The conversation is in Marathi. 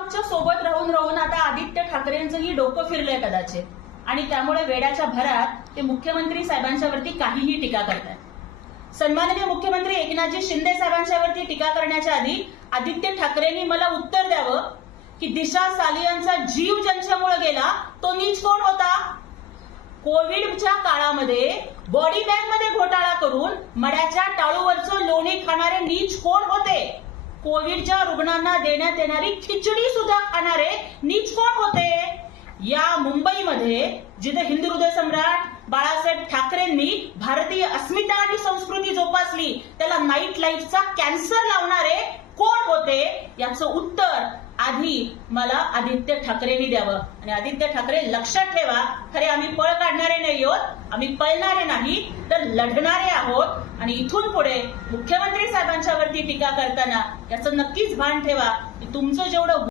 राऊतच्या सोबत राहून राहून आता आदित्य ठाकरेंचंही डोकं फिरलंय कदाचित, आणि त्यामुळे वेड्याच्या भरात ते मुख्यमंत्री साहेबांच्यावरती काहीही टीका करतात। सन्माननीय मुख्यमंत्री एकनाथजी शिंदे साहेबांच्यावरती टीका करण्याच्या आधी आदित्य ठाकरेंनी मला उत्तर द्यावं की दिशा सालियांचा जीव ज्यांच्यामुळे गेला तो नीच कोण होता? कोविडच्या काळामध्ये बॉडी बॅग मध्ये घोटाळा करून मड्याच्या टाळूवरचं लोणी खाणारे नीच कोण होते? कोविडच्या रुग्णांना देण्यात येणारी खिचडी सुद्धा खाणारे नीच कोण होते? या मुंबईमध्ये जिथे हिंदू हृदय सम्राट बाळासाहेब ठाकरेंनी भारतीय अस्मिता आणि संस्कृती जोपासली, त्याला नाईट लाईफचा कॅन्सर लावणारे कोण होते? याचं उत्तर आधी मला आदित्य ठाकरेंनी द्यावं। आणि आदित्य ठाकरे लक्षात ठेवा, खरे आम्ही पळ काढणारे नाही आहोत, आम्ही पळणारे नाही तर लढणारे आहोत। आणि इथून पुढे मुख्यमंत्री साहेबांच्यावरती टीका करताना याचं नक्कीच भान ठेवा की तुमचं जेवढं